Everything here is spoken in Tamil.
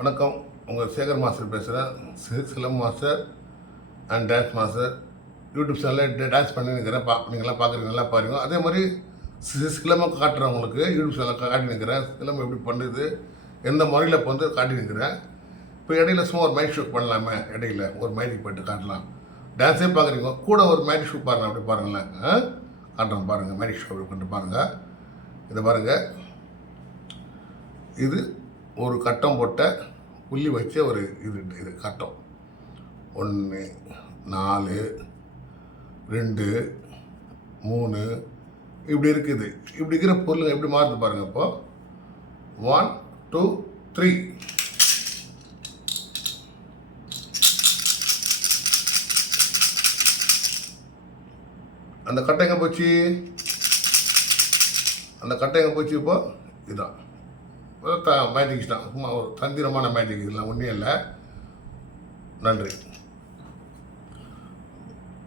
வணக்கம். உங்கள் சேகர் மாஸ்டர் பேசுகிறேன். சிலம் master and dance master YouTube சேனலில் டான்ஸ் பண்ணிருக்கிறேன். நீங்களாம் பார்க்குறீங்க, நல்லா பாருங்க. அதே மாதிரி சிலம்பம் காட்டுறவங்களுக்கு யூடியூப் சேனலில் காட்டி நிற்கிறேன். சிலம்பம் எப்படி பண்ணுறது, எந்த முறையில் இப்போ வந்து காட்டி நிற்கிறேன். இப்போ இடையில சும்மா ஒரு மேஜிக் ஷோ பண்ணலாமே, இடையில ஒரு மேஜிக் போய்ட்டு காட்டலாம். டான்ஸே பார்க்குறீங்க, கூட ஒரு மேஜிக் ஷோ பாருங்கள். அப்படி பாருங்களேன், காட்டுறோம் பாருங்கள். மேஜிக் ஷோ அப்படி பண்ணிட்டு பாருங்கள். இதை பாருங்கள், இது ஒரு கட்டம் போட்ட புள்ளி வச்ச ஒரு இது கட்டம். 1 4 2 3 இப்படி இருக்குது. இப்படி இருக்கிற பொருள் எப்படி மாறுது பாருங்கள். இப்போ 1 2 3 அந்த கட்டை எங்கே போச்சு? அந்த கட்டை எங்கே போச்சு? இப்போ இதுதான் மேஜிக்ஸ் தான். சும்மா ஒரு தந்திரமான மேஜிக். இதெல்லாம் ஒன்றும் இல்லை. நன்றி.